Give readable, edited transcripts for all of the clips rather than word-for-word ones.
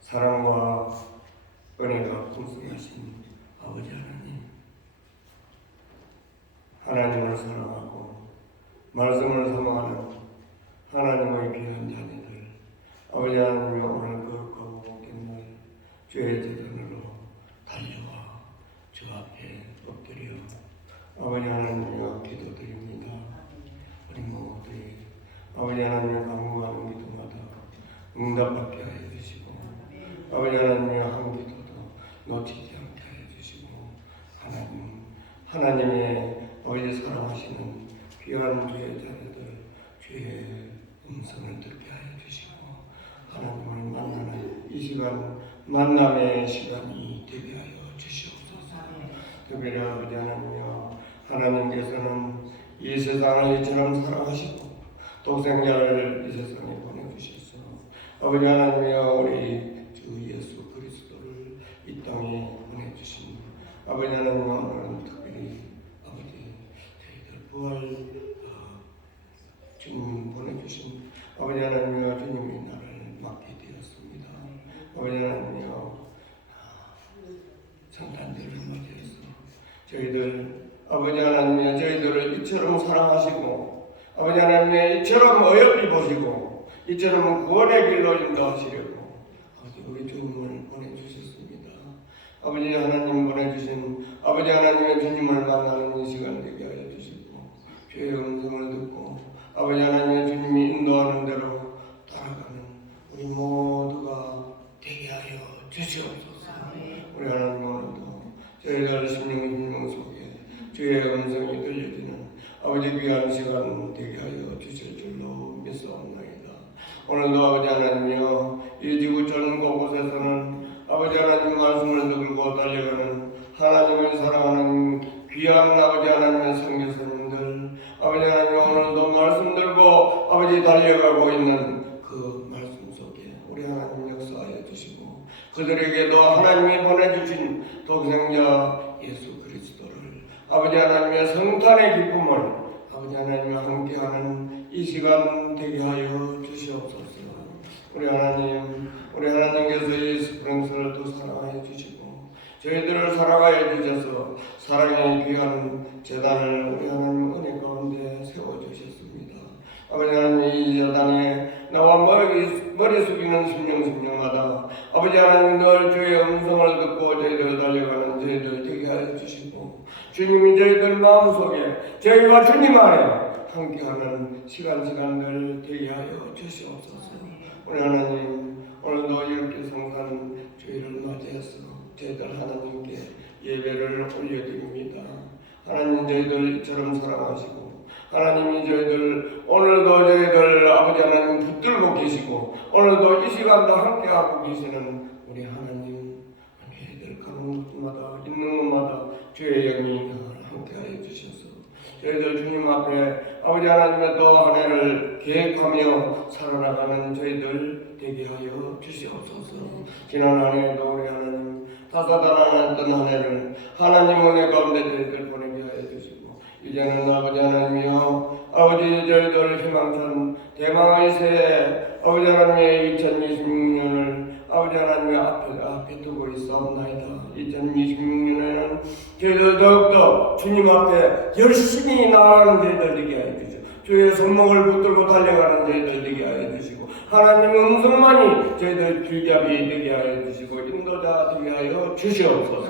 사랑과 은혜가 풍성하신 아버지 하나님을 사랑하고 말씀을 사모하는 하나님의 귀한 자녀들, 아버지 하나님이 오늘 거룩하고 복된 날 주의 재단으로 달려와 주 앞에 엎드려 아버지 하나님과 기도드립니다. 우리 모두의 아버지 하나님의 간구하는 기도마다 응답받게 하여 주시고, 아버지 하나님의 한 기도도 놓치지 않게 하여 주시고, 하나님의 아버지 사랑하시는 귀한 주의 자녀들 주의 음성을 듣게 하여 주시고, 하나님을 만나는 이 시간 만남의 시간이 되게 하여 주시옵소서. 특별히 아버지 하나님께서는 이 세상을 이처럼 사랑하시고 독생자를 이 세상에 보내주셔서 아버지 하나님이여 우리 주 예수 그리스도를 이 땅에 보내주신 아버지 하나님, 오늘은 특별히 아버지 저희들 부활 주님 보내주신 아버지 하나님이여 주님이 나를 맡게 되었습니다. 아버지 하나님이여 성탄절을 맞이해서 저희들 아버지 하나님이여 저희들을 이처럼 사랑하시고 아버지 하나님의 이처럼 어여삐 보시고 이처럼 구원의 길로 인도하시려고 아버지 우리 주님을 보내주셨습니다. 아버지 하나님 보내주신 아버지 하나님의 주님을 만나는 이 시간 되게 하여 주시고 주의 음성을 듣고 아버지 하나님의 주님이 인도하는 대로 따라가는 우리 모두가 되게 하여 주시옵소서. 우리 하나님 오늘도 저희들 심령 속에 주의 음성이 들려지는 아버지 귀한 시간 되게 하여 주실 줄로 믿사옵나이다. 오늘도 아버지 하나님이여 이 지구 전 곳곳에서는 아버지 하나님 말씀을 들고 달려가는 하나님을 사랑하는 귀한 아버지 하나님의 성교사님들 아버지 하나님 오늘도 말씀 들고 아버지 달려가고 있는 그 말씀 속에 우리 하나님 역사하여 주시고 그들에게도 하나님이 보내주신 독생자 예수 그리스도를 아버지 하나님의 성탄의 기쁨을 아버지 하나님과 함께하는 이 시간 되게 하여 주시옵소서. 우리 하나님께서 이 스프링스를 또 사랑하여 주시고 저희들을 사랑하여 주셔서 사랑의 귀한 재단을 우리 하나님 은혜 가운데 세워주셨습니다. 아버지 하나님 이 재단에 나와 머리 숙이는 심령마다 아버지 하나님 늘 주의 음성을 듣고 저희들 달려가는 저희들 되게 하여 주시고 주님이 저희들 마음속에 저희와 주님 안에 함께하는 시간들 되게 하여 주시옵소서. 우리 하나님 오늘도 이렇게 성탄 주일을 맞이해서 저희들 하나님께 예배를 올려드립니다. 하나님 저희들 이처럼 사랑하시고 하나님이 저희들 오늘도 저희들 아버지 하나님 붙들고 계시고 오늘도 이 시간도 함께하고 계시는 우리 하나님 저희들 가는 곳마다 있는 곳마다 주의 영이 함께하여 주셔서 저희들 주님 앞에 아버지 하나님의 또 한 해를 계획하며 살아나가는 저희들 되게 하여 주시옵소서. 지난 한 해도 우리 하나님 다사다난했던 한 해를 하나님 은혜 가운데 저희들 보내게 하여 주시고 이제는 아버지 하나님이여 아버지 저희들 희망찬 대망의 새해 아버지 하나님의 2026년을 아버지 하나님의 앞에 두고 있사옵나이다. 2026년에는 저희들 더욱더 주님 앞에 열심히 나아가는 저희들 되게 하여 주시고 주의 손목을 붙들고 달려가는 저희들 되게 하여 주시고 하나님 음성만이 저희들 길잡이 되게 하여 주시고 인도자 되게 하여 주시옵소서.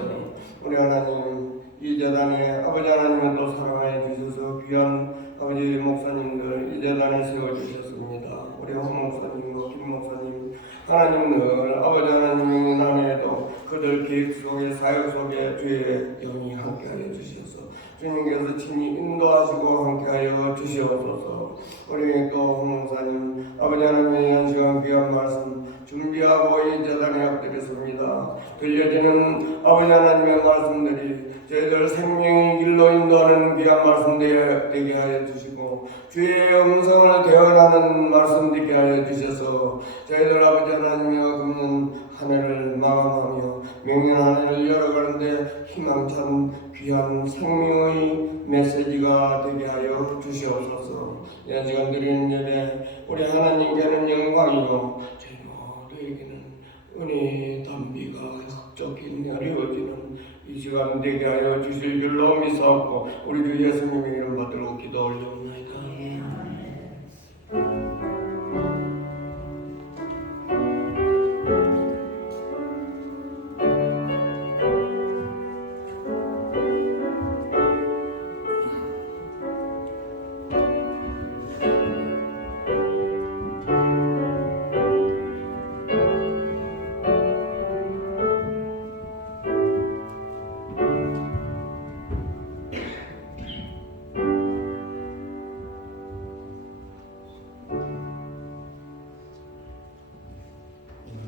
우리 하나님 이 재단에 아버지 하나님을 또 사랑하여 주셔서 귀한 아버지 목사님들 이 재단에 세워주셨습니다. 우리 홍 목사님과 김 목사님 하나님 늘 아버지 하나님 은혜에도 그들 계획 속에 사역 속에 주의 영이 함께하여 주셔서 주님께서 친히 인도하시고 함께하여 주시옵소서. 우리 또 홍 목사님 아버지 하나님의 이 시간 귀한 말씀 준비하고 이 재단에 엎드렸습니다. 들려지는 아버지 하나님의 말씀들이 저희들 생명의 길로 인도하는 귀한 말씀 되게 하여 주시고 주의 음성을 대언하는 말씀 되게 하여 주셔서 저희들 아버지 하나님이여 금년 한 해를 마감하며 명년 한 해를 열어가는데 희망찬 귀한 생명의 메시지가 되게 하여 주시옵소서. 이 시간 드리는 예배 우리 하나님께는 영광이요 저희 모두에게는 은혜의 담비가 흑적히 내려지는 이 시간 되게 하여 주실 줄로 믿사옵고 우리 주 예수님의 이름 받들고 기도 올려옵나이다.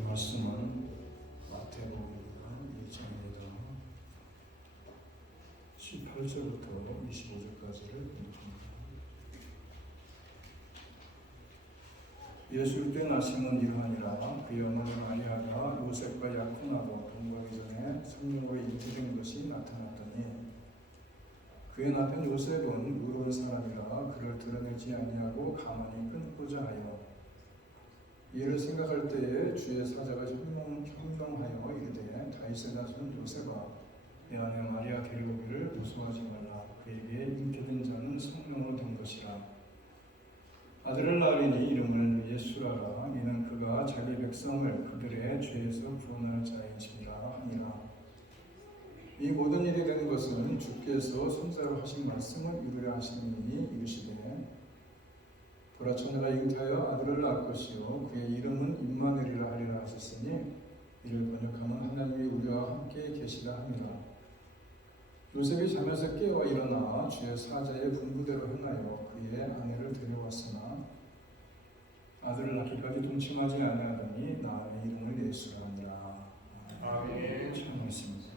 말씀은 마태복음 2장입니다. 18절부터 25절까지를 읽습니다. 예수 때 나심은 이러하니라. 그의 어머니 마리아가 요셉과 약혼하고 동거하기 전에 성령으로 인도된 것이 나타났더니 그의 남편 요셉은 의로운 사람이라 그를 드러내지 아니하고 가만히 끊고자 하여 이를 생각할 때에 주의 사자가 현명하여 이르되 다윗의 자손 요셉아 내 아내 마리아 데려오기를 무서워하지 말라. 그에게 잉태된 자는 성령으로 된 것이라. 아들을 낳으리니 이름을 예수라 기뻐하라. 이는 그가 자기 백성을 그들의 죄에서 구원할 자이심이라 하니라. 이 모든 일이 된 것은 주께서 손자로 하신 말씀을 이루려 하심이니 이르시되 보라 처녀가 잉타하여 아들을 낳을 것이요 그의 이름은 임마누엘이라 하리라 하셨으니 이를 번역하면 하나님이 우리와 함께 계시라 함이라. 요셉이 잠에서 깨어 일어나 주의 사자의 분부대로 행하여 그의 아내를 데려왔으나 아들을 낳기까지 동침하지 아니하더니 나의 이름을 예수라 하니라. 아멘. 찬양하십니다.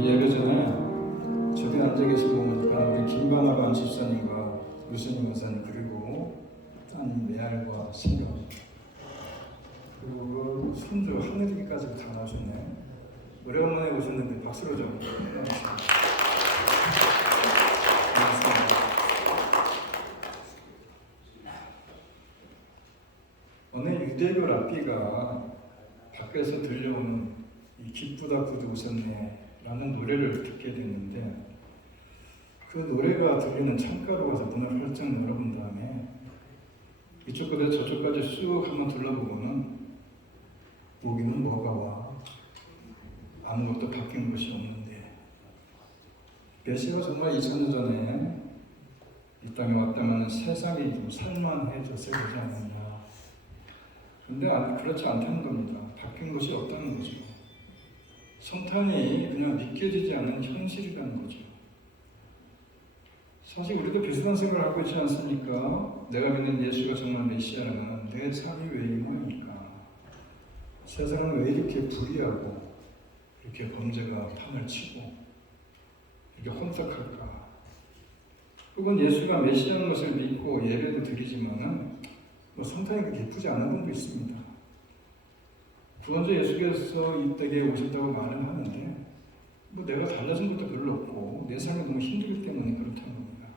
예배 전에 저기 앉아 계신 거 보니까 우리 김바나반 집사님과 유선희 목사님 그리고 딴 메알과 신경 그리고 그 손주 하늘이까지 다 나오셨네. 오래간만에 오셨는데 박수로 좀 고맙습니다. 어느 유대교 랍비가 밖에서 들려오는 이 기쁘다 구두 웃었네 라는 노래를 듣게 됐는데 그 노래가 들리는 창가로 가서 문을 활짝 열어본 다음에 이쪽부터 저쪽까지 쑥 한번 둘러보고는 여기는 뭐가 와? 아무것도 바뀐 것이 없는데 메시아가 정말 2000년 전에 이 땅에 왔다면 세상이 좀 살만해졌어야 되지 않느냐. 그런데 그렇지 않다는 겁니다. 바뀐 것이 없다는 거죠. 성탄이 그냥 믿겨지지 않는 현실이라는 거죠. 사실 우리도 비슷한 생각을 하고 있지 않습니까? 내가 믿는 예수가 정말 메시아라면 내 삶이 왜 이 모양일까? 세상은 왜 이렇게 불의하고 이렇게 범죄가 판을 치고 이렇게 혼탁할까? 혹은 예수가 메시아인 것을 믿고 예배도 드리지만은 성탄이 그렇게 기쁘지 않은 분도 있습니다. 구원자 예수께서 이 땅에 오셨다고 말은 하는데 내가 달라진 것도 별로 없고 내 삶이 너무 힘들기 때문에 그렇다는 겁니다.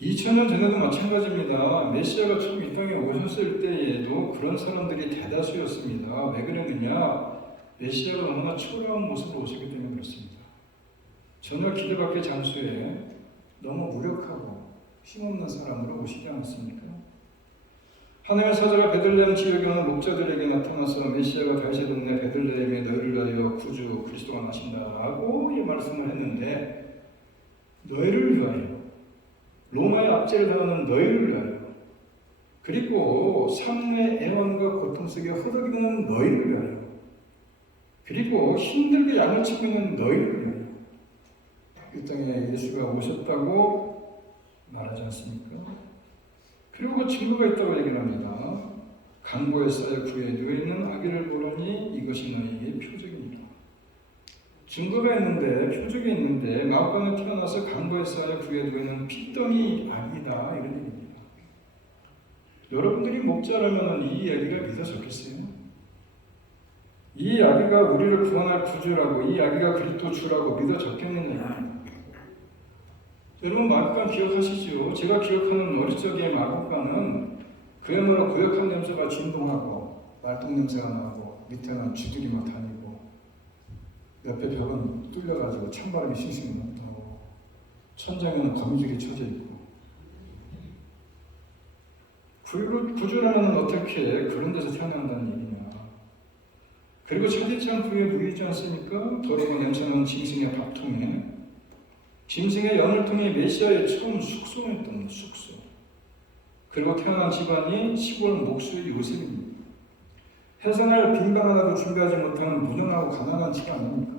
2000년 전에도 마찬가지입니다. 메시아가 처음 이 땅에 오셨을 때에도 그런 사람들이 대다수였습니다. 왜 그랬느냐? 메시아가 너무나 초라한 모습으로 오셨기 때문에 그렇습니다. 전혀 기대밖의 장소에 너무 무력하고 힘없는 사람으로 오시지 않았습니까? 하나님의 사자가 베들레헴 지역에 오는 목자들에게 나타나서 메시아가 다윗의 동네 베들레헴에 너희를 위하여 구주 그리스도가 나신다라고 이 말씀을 했는데 너희를 위하여 로마의 압제를 당하는 너희를 위하여 그리고 삶의 애환과 고통 속에 허덕이는 너희를 위하여 그리고 힘들게 양을 치고 있는 너희를 위하여 이 땅에 예수가 오셨다고 말하지 않습니까? 그리고 그 증거가 있다고 얘기를 합니다. 강보에 쌓여 구에 누워있는 아기를 보라니 이것이 너희에게 표적이니라. 증거가 있는데 표적이 있는데 마음간에 태어나서 강보에 쌓여 구에 누워있는 핏덩이 아기다 이런 얘기입니다. 여러분들이 목자라면 이 아기가 믿어졌겠어요? 이 아기가 우리를 구원할 구주라고 이 아기가 그리스도 주라고 믿어졌겠느냐? 여러분 마국간 기억하시죠? 제가 기억하는 어릴 적의 마국간은 그야말로 고약한 냄새가 진동하고 말똥 냄새가 나고 밑에는 쥐들이 막 다니고 옆에 벽은 뚫려가지고 찬바람이 싱싱 나고 천장에는 거미줄이 쳐져 있고 구주라면 어떻게 그런 데서 태어난다는 얘기냐? 그리고 차디찬 구에 누이지 않습니까? 더러운 냄새나는 짐승의 밥통에 짐승의 연을 통해 메시아의 처음 숙소였던 숙소. 그리고 태어난 집안이 시골 목수의 요셉입니다. 해산할 빈방 하나도 준비하지 못하는 무능하고 가난한 집안 아닙니까?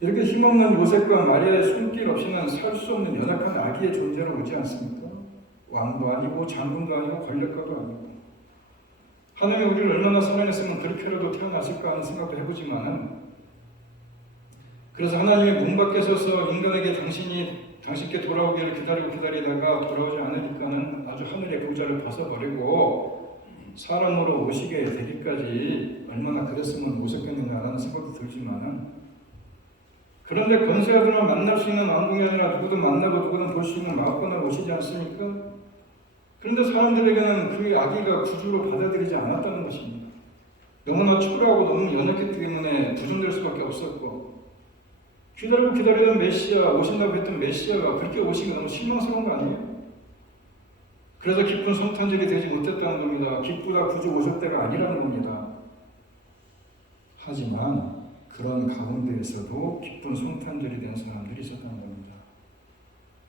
이렇게 힘없는 요셉과 마리아의 손길 없이는 살 수 없는 연약한 아기의 존재로 오지 않습니까? 왕도 아니고 장군도 아니고 권력가도 아니고 하나님이 우리를 얼마나 사랑했으면 그렇게라도 태어났을까 하는 생각도 해보지만은 그래서 하나님의 문 밖에 서서 인간에게 당신께 돌아오기를 기다리다가 돌아오지 않으니까는 아주 하늘의 보좌를 벗어버리고 사람으로 오시게 되기까지 얼마나 그랬으면 오셨겠는가라는 생각도 들지만은 그런데 권세자들만 만날 수 있는 왕궁이 아니라 누구든 만나고 누구든 볼 수 있는 마음권을 오시지 않습니까? 그런데 사람들에게는 그 아기가 구주로 받아들이지 않았다는 것입니다. 너무나 초라하고 너무 연약했기 때문에 부정될 수밖에 없었고 기다리던 메시아, 오신다고 했던 메시아가 그렇게 오시기 너무 실망스러운 거 아니에요? 그래서 기쁜 성탄절이 되지 못했다는 겁니다. 기쁘다 구주 오실 때가 아니라는 겁니다. 하지만 그런 가운데에서도 기쁜 성탄절이 된 사람들이 있었다는 겁니다.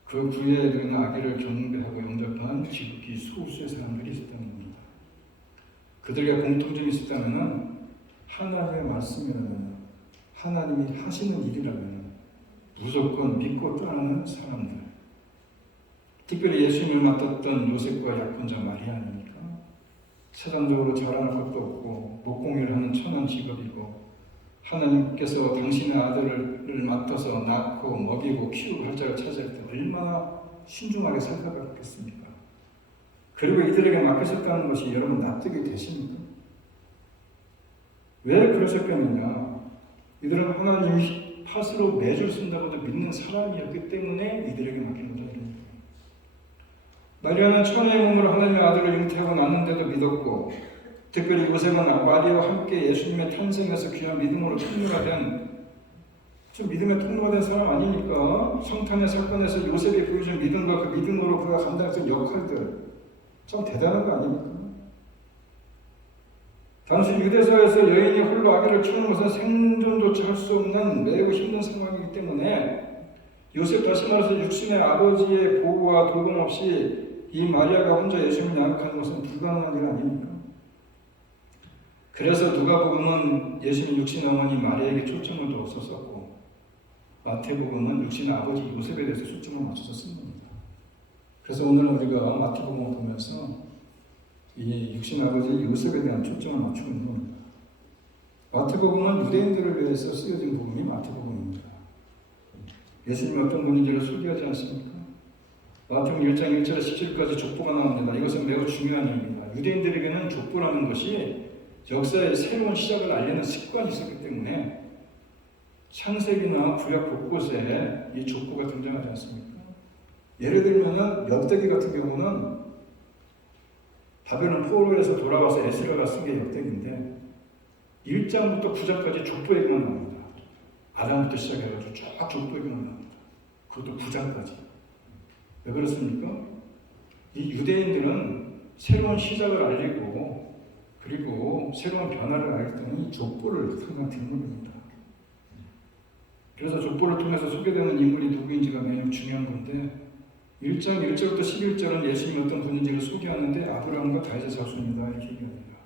그 구에 있는 아기를 경배하고 영접한 지극히 소수의 사람들이 있었다는 겁니다. 그들에게 공통점이 있었다면 하나님의 말씀이라면 하나님이 하시는 일이라면 무조건 믿고 따르는 사람들, 특별히 예수님을 맡았던 요셉과 약혼자 마리아 아닙니까? 세상적으로 자랑할 것도 없고 목공일을 하는 천한 직업이고 하나님께서 당신의 아들을 맡아서 낳고 먹이고 키우고 할 자를 찾을 때 얼마나 신중하게 살펴봤겠습니까? 그리고 이들에게 맡기셨다는 것이 여러분 납득이 되십니까? 왜 그러셨겠느냐? 이들은 하나님이 팥으로 매줄 쓴다고도 믿는 사람이었기 때문에 이들에게 맡긴 거다. 마리아는 천의 몸으로 하나님의 아들을 잉태하고 낳는데도 믿었고 특별히 요셉은 마리아와 함께 예수님의 탄생에서 귀한 믿음으로 참여가 된 좀 믿음의 통로가 된 사람 아닙니까? 성탄의 사건에서 요셉이 보여준 믿음과 그 믿음으로 그가 감당했던 역할들 참 대단한 거 아닙니까? 당시 유대사에서 여인이 홀로 아기를 키우는 것은 생존조차 할 수 없는 매우 힘든 상황이기 때문에 요셉, 다시 말해서 육신의 아버지의 보호와 돌봄 없이 이 마리아가 혼자 예수님을 양육하는 것은 불가능한 일 아닙니까? 그래서 누가복음은 예수님 육신 어머니 마리아에게 초점을 둬서 썼고 마태복음은 육신 아버지 요셉에 대해서 초점을 맞춰서 쓴 겁니다. 그래서 오늘은 우리가 마태복음을 보면서 이 육신 아버지 요셉에 대한 초점을 맞추고 있는 겁니다. 마태복음은 유대인들을 위해서 쓰여진 복음이 마태복음입니다. 예수님이 어떤 분인지를 소개하지 않습니까? 마태복음 1장 1절에 17절까지 족보가 나옵니다. 이것은 매우 중요한 일입니다. 유대인들에게는 족보라는 것이 역사의 새로운 시작을 알리는 습관이 있었기 때문에 창세기나 구약 곳곳에 이 족보가 등장하지 않습니까? 예를 들면 역대기 같은 경우는 바벨론 포로에서 돌아와서 에스라가 쓴 게 역대기인데 1장부터 9장까지 족보 얘기만 나옵니다. 아담부터 시작해가지고 쫙 족보 얘기만 나옵니다. 그것도 9장까지. 왜 그렇습니까? 이 유대인들은 새로운 시작을 알리고 그리고 새로운 변화를 알기 때문에 이 족보를 항상 듣는 겁니다. 그래서 족보를 통해서 소개되는 인물이 누구인지가 매우 중요한 건데 1장 1절부터 11절은 예수님이 어떤 분인지를 소개하는데 아브라함과 다윗의 자손이다 이렇게 얘기합니다.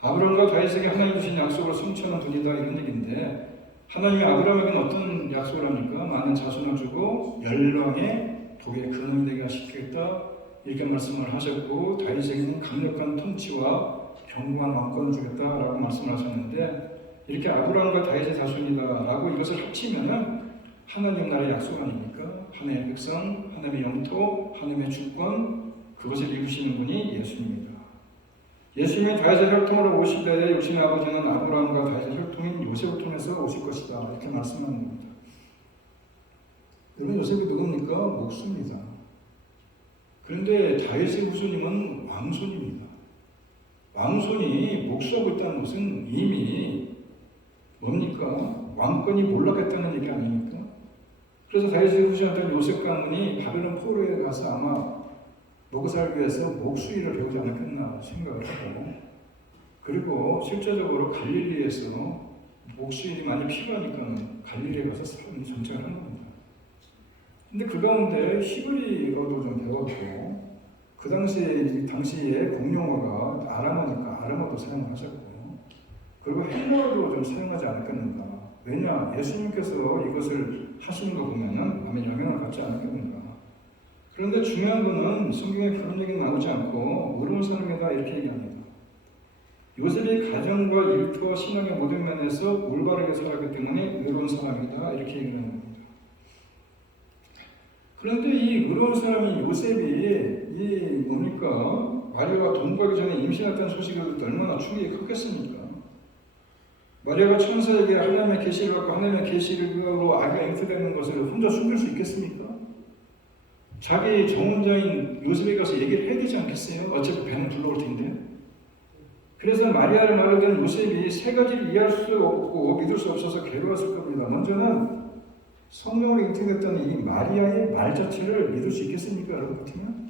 아브라함과 다윗에게 하나님 주신 약속을 성취하는 분이다 이런 얘기인데 하나님이 아브라함에게는 어떤 약속을 합니까? 많은 자손을 주고 열왕의 복의 근원이 되게 하시겠다 이렇게 말씀을 하셨고 다윗에게는 강력한 통치와 견고한 왕권을 주겠다라고 말씀을 하셨는데 이렇게 아브라함과 다윗의 자손이다라고 이것을 합치면은 하나님 나라의 약속 아닙니까? 하나님의 백성, 하나님의 영토, 하나님의 주권 그것을 이루시는 분이 예수님입니다. 예수님이 다윗의 혈통으로 오실 때에 육신의 아버지는 아브라함과 다윗의 혈통인 요셉을 통해서 오실 것이다 이렇게 말씀하는 겁니다. 여러분 요셉이 누굽니까? 목수입니다. 그런데 다윗의 후손님은 왕손입니다. 왕손이 목수하고 있다는 것은 이미 뭡니까? 왕권이 몰락했다는 얘기 아닙니까? 그래서 다윗의 후손이었던 요셉 가문이 바벨론 포로에 가서 아마 먹고 살기 위해서 목수일을 배우지 않았겠나 생각을 하고 그리고 실제적으로 갈릴리에서 목수일이 많이 필요하니까 갈릴리에 가서 사람 전쟁을 한 겁니다. 근데 그 가운데 히브리어도 좀 배웠고 그 당시에 공용어가 아람어니까 아람어도 사용을 하셨고 그리고 헬라어도 좀 사용하지 않았겠는가. 왜냐? 예수님께서 이것을 하시는 거 보면은 아마 영향을 받지 않겠는가. 그런데 중요한 거는 성경에 그런 얘기는 나오지 않고 의로운 사람이다 이렇게 얘기합니다. 요셉이 가정과 일터와 신앙의 모든 면에서 올바르게 살았기 때문에 의로운 사람이다 이렇게 얘기하는 겁니다. 그런데 이 의로운 사람이 요셉이 이 뭡니까? 마리아와 동거하기 전에 임신했다는 소식을 듣고 얼마나 충격이 컸겠습니까? 마리아가 천사에게 하나님의 계시를 받고 하나님의 계시로 아기가 잉태되는 것을 혼자 숨길 수 있겠습니까? 자기 정혼자인 요셉에 가서 얘기를 해야 되지 않겠어요? 어차피 배는 불러올 텐데. 그래서 마리아를 말하던 요셉이 세 가지를 이해할 수 없고 믿을 수 없어서 괴로웠을 겁니다. 먼저는 성령으로 잉태됐다는 이 마리아의 말 자체를 믿을 수 있겠습니까? 여러분 같으면?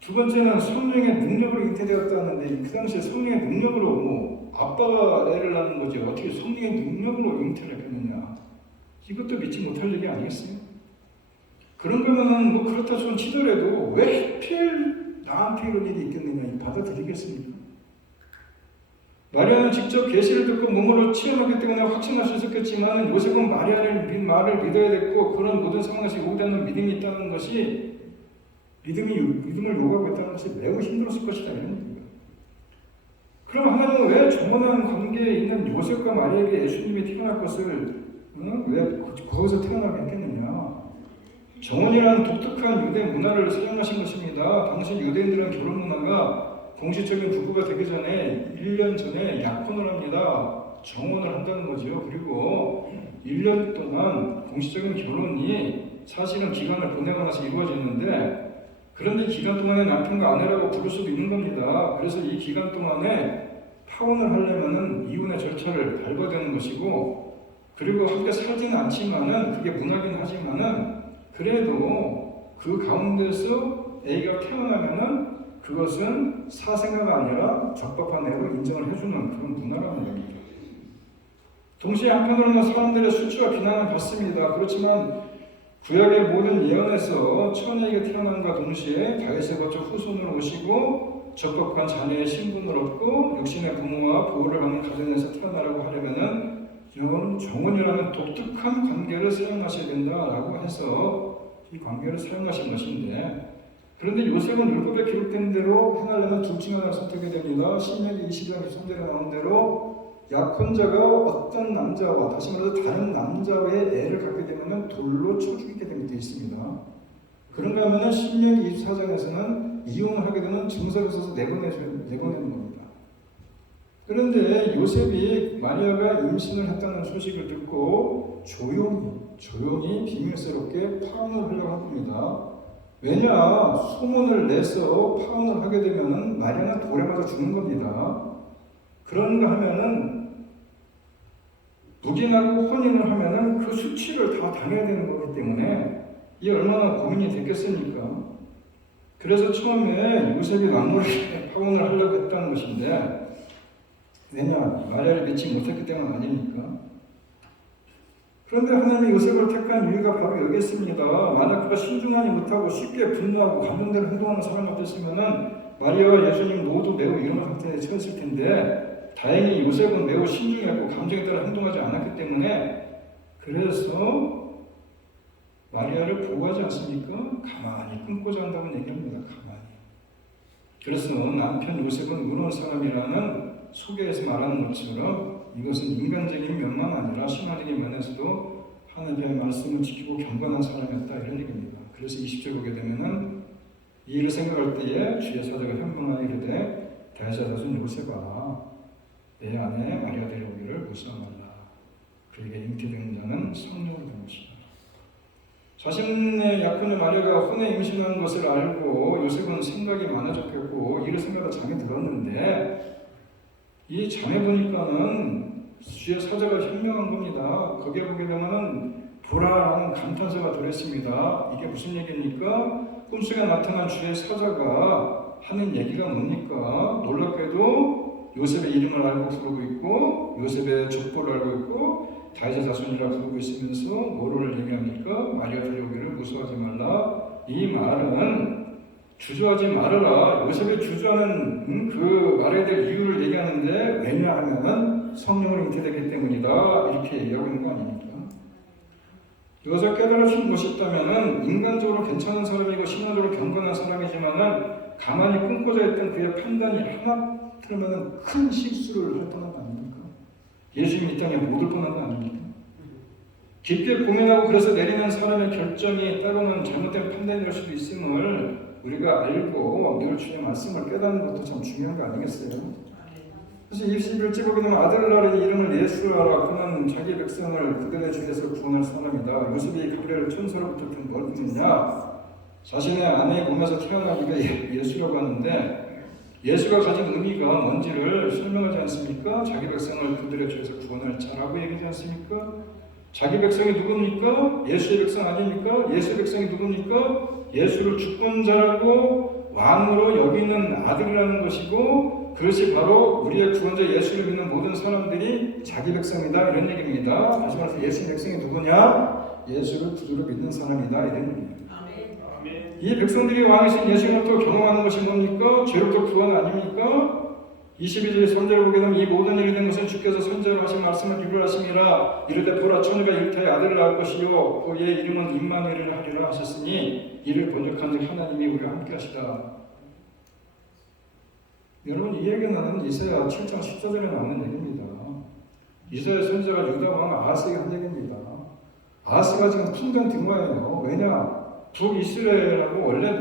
두 번째는 성령의 능력으로 잉태되었다는데 그 당시에 성령의 능력으로 아빠가 애를 낳는 거지 어떻게 성령의 능력으로 잉태를 했겠느냐. 이것도 믿지 못할 얘기 아니겠어요? 그런 거면은 그렇다 손 치더라도 왜 하필 나한테 이런 일이 있겠느냐 받아들이겠습니까? 마리아는 직접 계시를 듣고 몸으로 체험하기 때문에 확신할 수 있었겠지만 요셉은 마리아의 말을 믿어야 됐고 그런 모든 상황에서 요구되는 믿음이 있다는 것이 믿음을 요구하고 있다는 것이 매우 힘들었을 것이다 이런 얘기입니다. 그럼 하나님은 왜 정원한 관계에 있는 요셉과 마리아에게 예수님이 태어날 것을 왜 거기서 태어나게 했겠느냐? 정원이라는 독특한 유대 문화를 사용하신 것입니다. 당시 유대인들은 결혼 문화가 공식적인 부부가 되기 전에 1년 전에 약혼을 합니다. 정혼을 한다는 거죠. 그리고 1년 동안 공식적인 결혼이 사실은 기간을 보내고 나서 이루어지는데 그런데 기간 동안에 남편과 아내라고 부를 수도 있는 겁니다. 그래서 이 기간 동안에 파혼을 하려면은 이혼의 절차를 밟아야 되는 것이고 그리고 함께 살지는 않지만은 그게 문화긴 하지만은 그래도 그 가운데서 A가 태어나면은 그것은 사생아가 아니라 적법한 애로 인정을 해주는 그런 문화라는 얘기죠. 동시에 한편으로는 사람들의 수치와 비난을 받습니다. 그렇지만 구약의 모든 예언에서 처녀에게 태어난과 동시에 다윗의 거처 후손으로 오시고 적법한 자녀의 신분을 얻고 육신의 부모와 보호를 받는 가정에서 태어나라고 하려면은 정혼이라는 독특한 관계를 사용하셔야 된다라고 해서 이 관계를 사용하신 것인데, 그런데 요셉은 율법에 기록된 대로 행하려면 둘 중 하나를 선택해야 됩니다. 신명기 20장 23절에 나온 대로 약혼자가 어떤 남자와, 다시 말해서 다른 남자의 애를 갖게 되면 돌로 쳐 죽이게 되게 되어 있습니다. 그런가 하면 신명기 24장에서는 이혼을 하게 되면 증서를 써서 내보내는 겁니다. 그런데 요셉이 마리아가 임신을 했다는 소식을 듣고 조용히 비밀스럽게 파혼을 하려고 합니다. 왜냐, 소문을 내서 파혼을 하게 되면 마리아는 돌에 맞아 죽는 겁니다. 그런가 하면은 묵인하고 혼인을 하면은 그 수치를 다 당해야 되는 거기 때문에 이게 얼마나 고민이 됐겠습니까? 그래서 처음에 요셉이 남몰래 파혼을 하려고 했다는 것인데, 왜냐, 마리아를 믿지 못했기 때문 아닙니까? 그런데 하나님이 요셉을 택한 이유가 바로 여기 있습니다. 만약 그가 신중하지 못하고 쉽게 분노하고 감정대로 행동하는 사람 같았으면은 마리아와 예수님 모두 매우 위험한 상태에 처했을 텐데, 다행히 요셉은 매우 신중했고 감정에 따라 행동하지 않았기 때문에, 그래서 마리아를 보호하지 않습니까? 가만히 끊고자 한다고 얘기합니다. 가만히. 그래서 남편 요셉은 의로운 사람이라는 소개에서 말하는 것처럼 이것은 인간적인 면만 아니라 신화적인 면에서도 하나님의 말씀을 지키고 경건한 사람이었다, 이런 얘기입니다. 그래서 20절 보게 되면은 이 일을 생각할 때에 주의 사자가 현명하게 이르되 다윗의 자손 요셉아, 내 아내 마리아 데려오기를 무시하지 말라. 그에게 잉태된 자는 성령으로 된 것이다. 자신의 약혼의 마리아가 혼에 임신한 것을 알고 요셉은 생각이 많아졌겠고 이를 생각하다 잠이 들었는데, 이 잠에 보니까는 주의 사자가 현명한 겁니다. 거기에 보게 되면은 보라라는 감탄사가 들어있습니다. 이게 무슨 얘기입니까? 꿈속에 나타난 주의 사자가 하는 얘기가 뭡니까? 놀랍게도 요셉의 이름을 알고 부르고 있고 요셉의 족보를 알고 있고 다윗의 자손이라 부르고 있으면서 뭐를 얘기합니까? 마리아 데려오기를 무서워하지 말라. 이 말은 주저하지 말아라. 요셉이 주저하는 그 말해야 될 이유를 얘기하는데, 왜냐하면 성령으로 잉태되기 때문이다, 이렇게 얘기하고 있는 거 아닙니까? 여기서 깨달으신 것이 있다면 인간적으로 괜찮은 사람이고 신앙적으로 경건한 사람이지만은 가만히 끊고자 했던 그의 판단이 하나 틀리면 큰 실수를 할 뻔한 거 아닙니까? 예수님 이 땅에 못 올 뻔한 거 아닙니까? 깊게 고민하고 그래서 내리는 사람의 결정이 때로는 잘못된 판단이 될 수도 있음을 우리가 알고 늘 주의 말씀을 깨닫는 것도 참 중요한 거 아니겠어요? 그래서 21절 보게 되면 아들을 낳으니 이름을 예수라라. 그는 자기 백성을 그들의 죄에서 구원할 사람이다. 요셉이 가브리엘을 천사로부터 든 뭘 듣느냐? 자신의 아내의 몸에서 태어나기가 예수라고 하는데, 예수가 가진 의미가 뭔지를 설명하지 않습니까? 자기 백성을 그들의 죄에서 구원할 자라고 얘기하지 않습니까? 자기 백성이 누굽니까? 예수의 백성 아닙니까? 예수의 백성이 누굽니까? 예수를 주권자라고 왕으로 여기는 아들이라는 것이고, 그것이 바로 우리의 구원자 예수를 믿는 모든 사람들이 자기 백성이다, 이런 얘기입니다. 다시 말해서 예수의 백성이 누구냐? 예수를 구주로 믿는 사람이다, 이런 얘기입니다. 이 백성들이 왕이신 예수님으로부터 경험하는 것이 뭡니까? 죄로부터 구원 아닙니까? 22절 3절을 보게 되면 이 모든 일이 된 것은 주께서 선지자로 하신 말씀을 기록하심이라. 이르되 보라, 처녀가 잉태하여 아들을 낳을 것이요 그의 이름은 임마누엘이라 하리라 하셨으니 이를 번역한즉 하나님이 우리와 함께 하시다. 여러분, 이 얘기는 이사야 7장 14절에 나오는 얘기입니다. 이사야 선지자가 유다 왕 아하스에게 한 얘기입니다. 아하스가 지금 풍전 등화예요. 왜냐? 북이스라엘하고 원래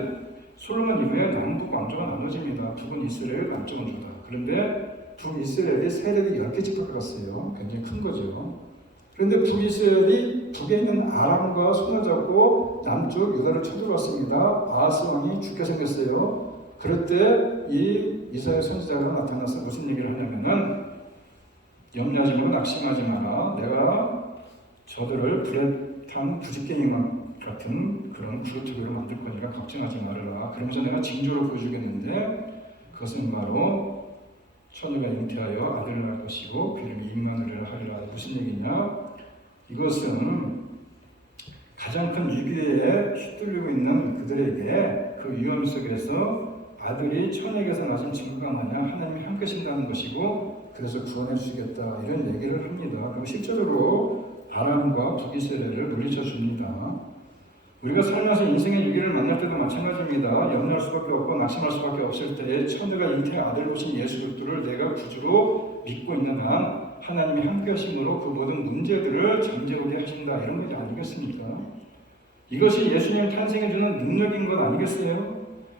솔로몬 이후에 남북 왕조가 나눠집니다. 북은 이스라엘, 남쪽은 유다. 그런데 북이스라엘이 세력이 10개 집합해갔어요. 굉장히 큰 거죠. 그런데 북이스라엘이 북에 있는 아람과 손을 잡고 남쪽 유다를 쳐들어왔습니다. 아하스 왕이 죽게 생겼어요. 그럴 때 이 이사야 선지자가 나타나서 무슨 얘기를 하냐면은, 염려하지 말고 낙심하지 마라. 내가 저들을 불에 탄 부직갱이 같은 그런 그루터기로 만들 거니까 걱정하지 말아라. 그러면서 내가 징조를 보여주겠는데 그것은 바로 처녀가 잉태하여 아들을 낳을 것이고 그 이름이 임마누엘이라 하리라. 무슨 얘기냐? 이것은 가장 큰 위기에 휘둘리고 있는 그들에게 그 위험 속에서 아들이 처녀에게서 나신 증거가 뭐냐? 하나님이 함께 하신다는 것이고 그래서 구원해 주시겠다 이런 얘기를 합니다. 그리고 실제로 아람과 북이스라엘을 물리쳐 줍니다. 우리가 살면서 인생의 위기를 만날 때도 마찬가지입니다. 염려할 수밖에 없고 낙심할 수밖에 없을 때에 처녀가 잉태의 아들 보신 예수 그리스도를 내가 구주로 믿고 있는 한 하나님이 함께 하심으로 그 모든 문제들을 잠재우게 하신다 이런 것이 아니겠습니까? 이것이 예수님 탄생해 주는 능력인 것 아니겠어요?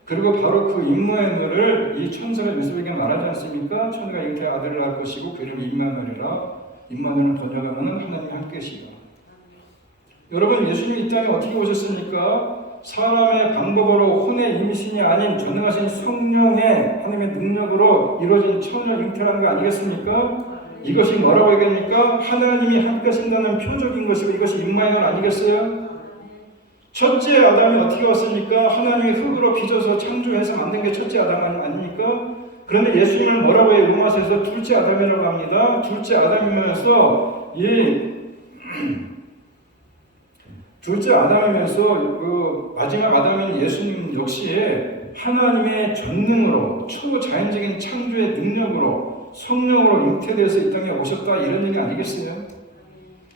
그리고 바로 그 임마누엘을 이 천사가 요셉에게 말하지 않습니까? 천사가 잉태의 아들을 낳을 것이고 그 이름이 임마누엘이라. 임마누엘은 번역하면 하나님이 함께 하시다. 여러분, 예수님이 이 땅에 어떻게 오셨습니까? 사람의 방법으로 혼의 임신이 아닌 전능하신 성령의 하나님의 능력으로 이루어진 천녀 잉태라는 거 아니겠습니까? 이것이 뭐라고 얘기합니까? 하나님이 함께 하신다는 표적인 것이고 이것이 임마누엘 아니겠어요? 첫째 아담이 어떻게 왔습니까? 하나님이 흙으로 빚어서 창조해서 만든 게 첫째 아담 아닙니까? 그런데 예수님을 뭐라고 해요? 로마서에서 둘째 아담이라고 합니다. 둘째 아담이면서 둘째 아담이면서 그 마지막 아담인 예수님 역시 하나님의 전능으로 초자연적인 창조의 능력으로 성령으로 잉태되어서 이 땅에 오셨다 이런 얘기 아니겠어요?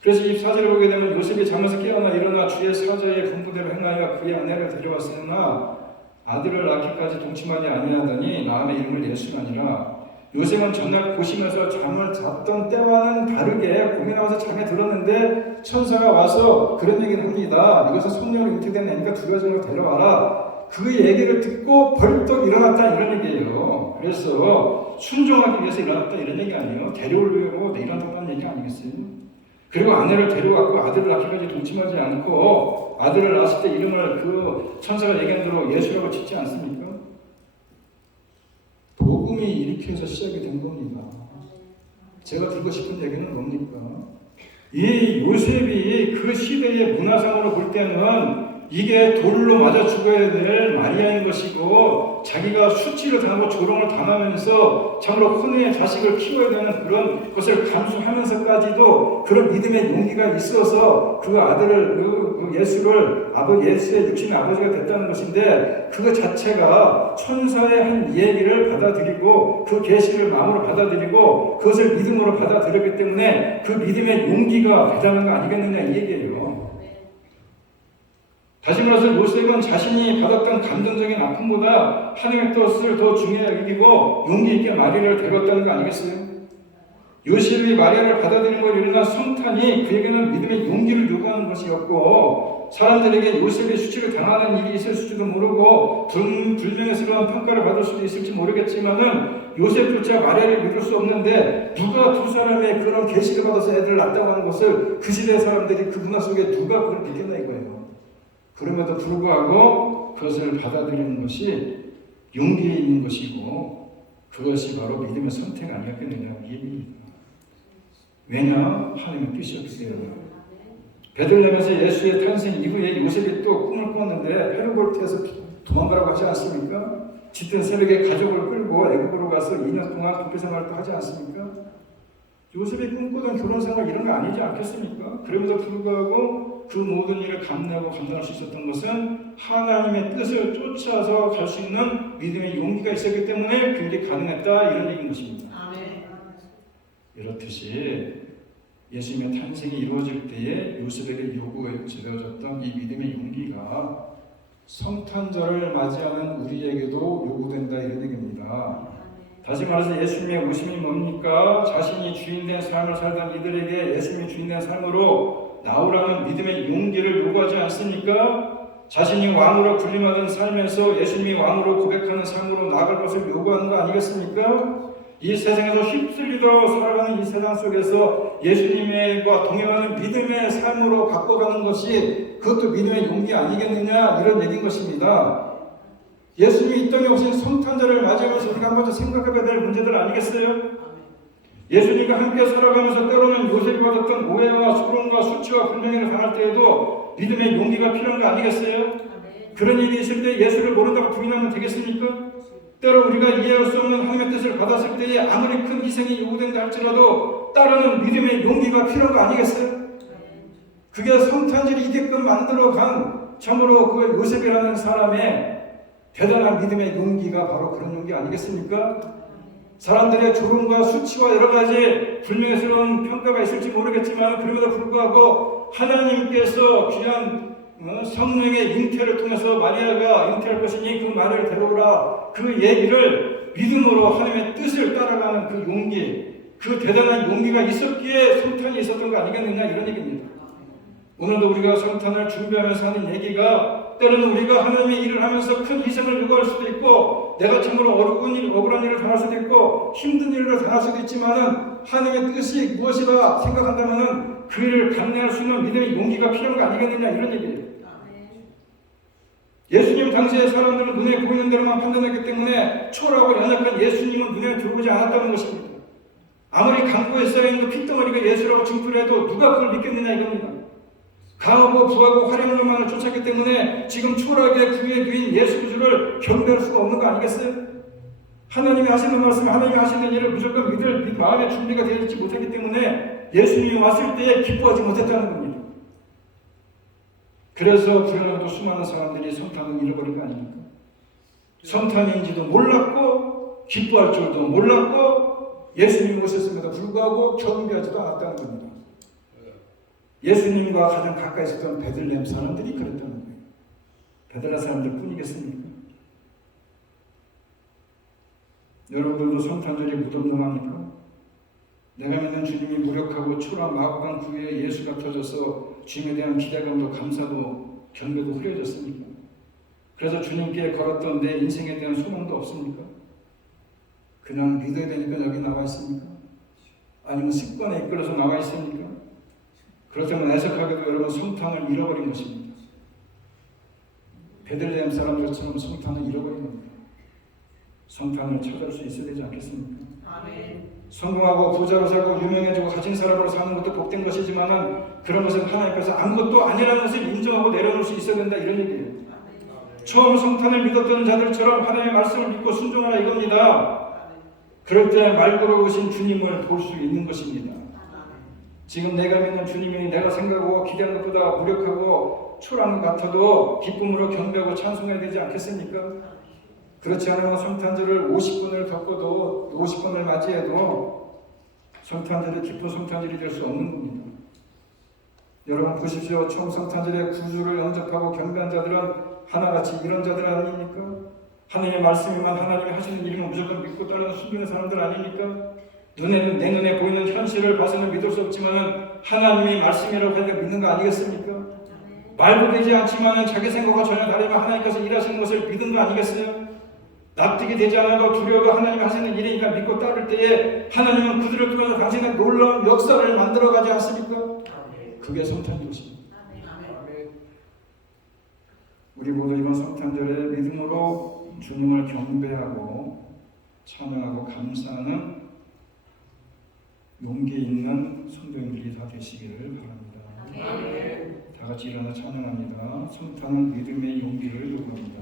그래서 이 사절을 보게 되면 요셉이 잠에서 깨어나 일어나 주의 사자의 분부대로 행하여 그의 아내를 데려왔으나 아들을 낳기까지 동침하지 아니하더니 낳음의 이름을 예수라니라. 요셉은 전날 고심해서 잠을 잤던 때와는 다르게 고민하면서 잠에 들었는데 천사가 와서 그런 얘기를 합니다. 이것은 성령으로 잉태된 애니까 두 가지로 데려와라. 그 얘기를 듣고 벌떡 일어났다 이런 얘기예요. 그래서 순종하기 위해서 일어났다 이런 얘기 아니에요. 데려오려고 일어났다는 얘기 아니겠어요? 그리고 아내를 데려왔고 아들을 낳기까지 동침하지 않고 아들을 낳았을 때 이름을 그 천사가 얘기한 대로 예수라고 짓지 않습니까? 복음이 이렇게 해서 시작이 된 겁니다. 제가 듣고 싶은 얘기는 뭡니까? 이 요셉이 그 시대의 문화상으로 볼 때는 이게 돌로 맞아 죽어야 될 마리아인 것이고 자기가 수치를 당하고 조롱을 당하면서 참으로 혼의 자식을 키워야 되는 그런 것을 감수하면서까지도 그런 믿음의 용기가 있어서 그 아들을 그 예수를 예수의 육신의 아버지가 됐다는 것인데 그거 자체가 천사의 한 얘기를 받아들이고 그 계시를 마음으로 받아들이고 그것을 믿음으로 받아들였기 때문에 그 믿음의 용기가 대단한 거 아니겠느냐 이 얘기예요. 다시 말해서 요셉은 자신이 받았던 감정적인 아픔보다 하나님의 뜻을 더 중요하게 여기고 용기 있게 마리아를 데려왔다는 거 아니겠어요? 요셉이 마리아를 받아들인 걸 일어난 성탄이 그에게는 믿음의 용기를 요구하는 것이었고 사람들에게 요셉의 수치를 당하는 일이 있을지도 모르고 불명예스러운 평가를 받을 수도 있을지 모르겠지만은 요셉조차 마리아를 믿을 수 없는데 누가 두 사람의 그런 계시를 받아서 애들을 낳았다고 하는 것을 그 시대 사람들이 그 문화 속에 누가 그걸 믿겠나 이거예요. 그럼에도 불구하고 그것을 받아들이는 것이 용기에 있는 것이고 그것이 바로 믿음의 선택 아니었겠느냐 이 얘기입니다. 왜냐? 하나님의 뜻이었기 때문에. 베들레헴에서 예수의 탄생 이후에 요셉이 또 꿈을 꿨는데 헤로볼트에서 도망가라고 하지 않습니까? 짙은 새벽에 가족을 끌고 애굽으로 가서 2년 동안 도피 생활도 하지 않습니까? 요셉이 꿈꾸던 결혼 생활 이런 거 아니지 않겠습니까? 그럼에도 불구하고 그 모든 일을 감내하고 감당할 수 있었던 것은 하나님의 뜻을 쫓아서 갈 수 있는 믿음의 용기가 있었기 때문에 그게 가능했다 이런 얘기인 것입니다. 이렇듯이 예수님의 탄생이 이루어질 때에 요셉에게 요구되어졌던 이 믿음의 용기가 성탄절을 맞이하는 우리에게도 요구된다 이런 얘기입니다. 다시 말해서 예수님의 오심이 뭡니까? 자신이 주인된 삶을 살던 이들에게 예수님이 주인된 삶으로 나오라는 믿음의 용기를 요구하지 않습니까? 자신이 왕으로 군림하던 삶에서 예수님이 왕으로 고백하는 삶으로 나아갈 것을 요구하는 거 아니겠습니까? 이 세상에서 휩쓸리도록 살아가는 이 세상 속에서 예수님과 동행하는 믿음의 삶으로 바꿔가는 것이 그것도 믿음의 용기 아니겠느냐 이런 얘기인 것입니다. 예수님이 이 땅에 오신 성탄절을 맞이하면서 우리가 한번 생각해봐야 될 문제들 아니겠어요? 예수님과 함께 살아가면서 때로는 요셉이 받았던 오해와 소론과 수치와 불명예를 당할 때에도 믿음의 용기가 필요한 거 아니겠어요? 그런 일이 있을 때 예수를 모른다고 부인하면 되겠습니까? 때로 우리가 이해할 수 없는 하나님의 뜻을 받았을 때에 아무리 큰 희생이 요구된다 할지라도 따르는 믿음의 용기가 필요한 거 아니겠어요? 그게 성탄절이 있게끔 만들어간 참으로 그 요셉이라는 사람의 대단한 믿음의 용기가 바로 그런 용기 아니겠습니까? 사람들의 조롱과 수치와 여러 가지 불명예스러운 평가가 있을지 모르겠지만 그럼에도 불구하고 하나님께서 귀한 성령의 잉태를 통해서 마리아가 잉태할 것이니 그 말을 데려오라, 그 얘기를 믿음으로 하나님의 뜻을 따라가는 그 용기, 그 대단한 용기가 있었기에 성탄이 있었던 거 아니겠느냐, 이런 얘기입니다. 오늘도 우리가 성탄을 준비하면서 하는 얘기가 때로는 우리가 하나님의 일을 하면서 큰 희생을 요구할 수도 있고 내가 참으로 억울한 일을 당할 수도 있고 힘든 일을 당할 수도 있지만은 하나님의 뜻이 무엇이라 생각한다면은 그 일을 감내할 수 있는 믿음의 용기가 필요한 거 아니겠느냐, 이런 얘기예요. 예수님 당시의 사람들은 눈에 보이는 대로만 판단했기 때문에 초라하고 연약한 예수님은 눈에 들어오지 않았다는 것입니다. 아무리 강구에 쌓여있는 핏덩어리가 예수라고 증표해도 누가 그걸 믿겠느냐, 이겁니다. 강하고 부하고 활용력만을 쫓았기 때문에 지금 초라하게 구에 누인 예수 그리스도를 경배할 수가 없는 거 아니겠어요? 하나님이 하시는 말씀, 하나님이 하시는 일을 무조건 믿을 마음의 준비가 되어 있지 못했기 때문에 예수님이 왔을 때에 기뻐하지 못했다는 겁니다. 그래서 불행하게도 수많은 사람들이 성탄을 잃어버린 거 아닙니까? 성탄인지도 몰랐고 기뻐할 줄도 몰랐고 예수님이 오셨음에도 불구하고 경배하지도 않았다는 겁니다. 예수님과 가장 가까이 있었던 베들레헴 사람들이 그랬다는 거예요. 베들레헴 사람들 뿐이겠습니까? 여러분들도 성탄절이 무덤덤합니까? 내가 믿는 주님이 무력하고 초라한 마구간 구에 예수가 터져서 주님에 대한 기대감도 감사도 경배도 흐려졌습니까? 그래서 주님께 걸었던 내 인생에 대한 소망도 없습니까? 그냥 믿어야 되니까 여기 나와 있습니까? 아니면 습관에 이끌려서 나와 있습니까? 그렇다면 애석하게도 여러분 성탄을 잃어버린 것입니다. 베들레헴 사람들처럼 성탄을 잃어버린 겁니다. 성탄을 찾을 수 있어야 되지 않겠습니까? 아멘. 성공하고 부자로 살고 유명해지고 가진 사람으로 사는 것도 복된 것이지만은 그런 것은 하나님 앞에서 아무것도 아니라는 것을 인정하고 내려놓을 수 있어야 된다, 이런 얘기예요. 처음 성탄을 믿었던 자들처럼 하나님의 말씀을 믿고 순종하라, 이겁니다. 그럴 때 말고로 오신 주님을 볼 수 있는 것입니다. 지금 내가 믿는 주님이 내가 생각하고 기대한 것보다 무력하고 초라한 것 같아도 기쁨으로 경배하고 찬송해야 되지 않겠습니까? 그렇지 않으면 성탄절을 50분을 겪어도 50분을 맞이해도 성탄절이 기쁜 성탄절이 될 수 없는 겁니다. 여러분 보십시오. 처음 성탄절에 구주를 영접하고 경배한 자들은 하나같이 이런 자들 아닙니까? 하나님의 말씀이면 하나님이 하시는 일이면 무조건 믿고 따르는 순종의 사람들 아닙니까? 내 눈에 보이는 현실을 봐서는 믿을 수 없지만 하나님의 말씀이라고 하니까 믿는 거 아니겠습니까? 말도 되지 않지만 자기 생각과 전혀 다르면 하나님께서 일하시는 것을 믿은 거 아니겠어요? 납득이 되지 않아도 두려워도 하나님이 하시는 일이니까 믿고 따를 때에 하나님은 그들을 통해서 당신의 놀라운 역사를 만들어가지 않습니까? 그게 성탄절입니다. 우리 모두 이번 성탄절에 믿음으로 주님을 경배하고 찬양하고 감사하는 용기 있는 성도님들이 다 되시기를 바랍니다. 다 같이 일어나 찬양합니다. 성탄은 믿음의 용기를 요구합니다.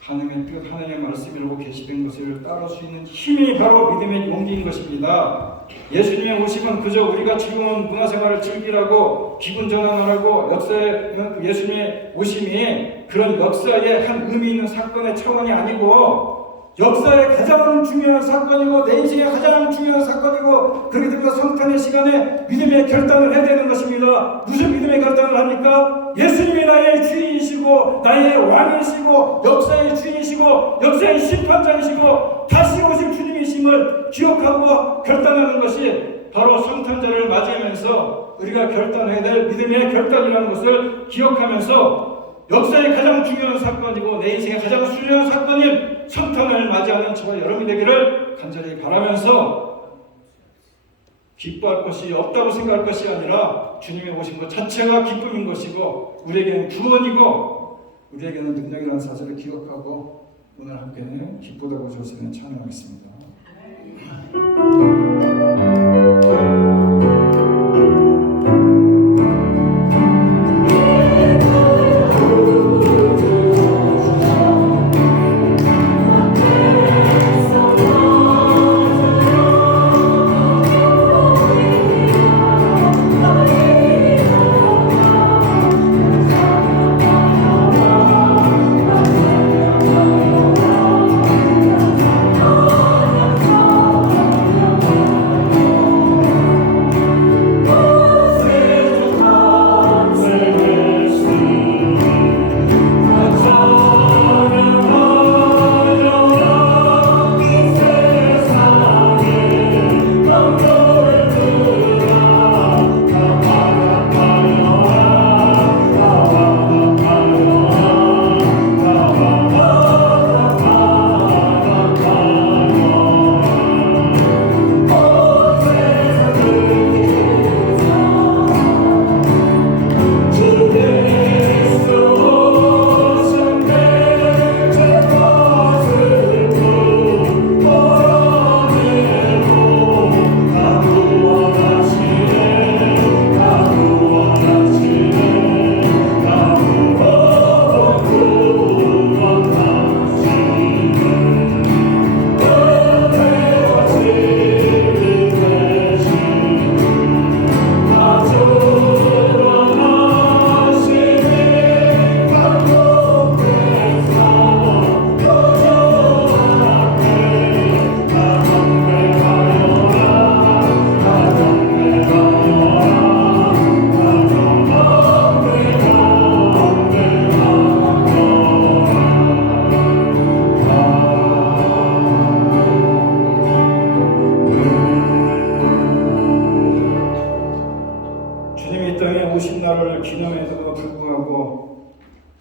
하나님의 뜻, 하나님의 말씀이라고 계시된 것을 따를 수 있는 힘이 바로 믿음의 용기인 것입니다. 예수님의 오심은 그저 우리가 즐거운 문화생활을 즐기라고 기분 전환하라고 역사의 예수님의 오심이 그런 역사의 한 의미 있는 사건의 차원이 아니고 역사의 가장 중요한 사건이고 내 인생의 가장 중요한 사건이고 그렇기 때문에 성탄의 시간에 믿음의 결단을 해야 되는 것입니다. 무슨 믿음의 결단을 합니까? 예수님이 나의 주인이시고 나의 왕이시고 역사의 주인이시고 역사의 심판자이시고 다시 오실 주님이심을 기억하고 결단하는 것이 바로 성탄절을 맞이하면서 우리가 결단해야 될 믿음의 결단이라는 것을 기억하면서 역사의 가장 중요한 사건이고 내 인생의 가장 중요한 사건인 성탄을 맞이하는 저와 여러분이 되기를 간절히 바라면서 기뻐할 것이 없다고 생각할 것이 아니라 주님이 오신 것 자체가 기쁨인 것이고 우리에게는 구원이고 우리에게는 능력이라는 사실을 기억하고 오늘 함께 기쁘다고 조심해 찬양하겠습니다.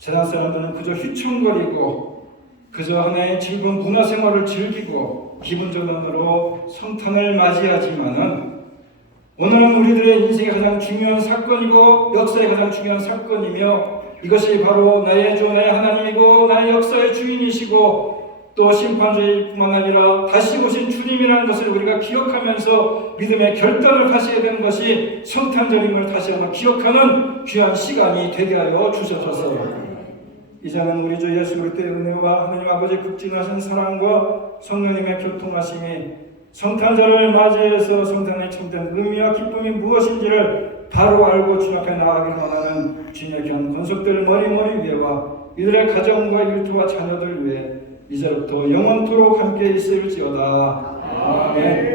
세상 사람들은 그저 휘청거리고 그저 하나의 즐거운 문화생활을 즐기고 기분전환으로 성탄을 맞이하지만은 오늘은 우리들의 인생의 가장 중요한 사건이고 역사의 가장 중요한 사건이며 이것이 바로 나의 주 나의 하나님이고 나의 역사의 주인이시고 또 심판주의뿐만 아니라 다시 오신 주님이라는 것을 우리가 기억하면서 믿음의 결단을 하셔야 되는 것이 성탄절임을 다시 한번 기억하는 귀한 시간이 되게 하여 주셔서 이제는 우리 주 예수 그리스도의 은혜와 하나님 아버지 극진하신 사랑과 성령님의 교통하심이 성탄절을 맞이해서 성탄의 참된 의미와 기쁨이 무엇인지를 바로 알고 주 앞에 나아가길 원하는 주님의 귀한 권속들 머리머리 위에와 이들의 가정과 일터와 자녀들 위해 이제부터 영원토록 함께 있을지어다. 아멘.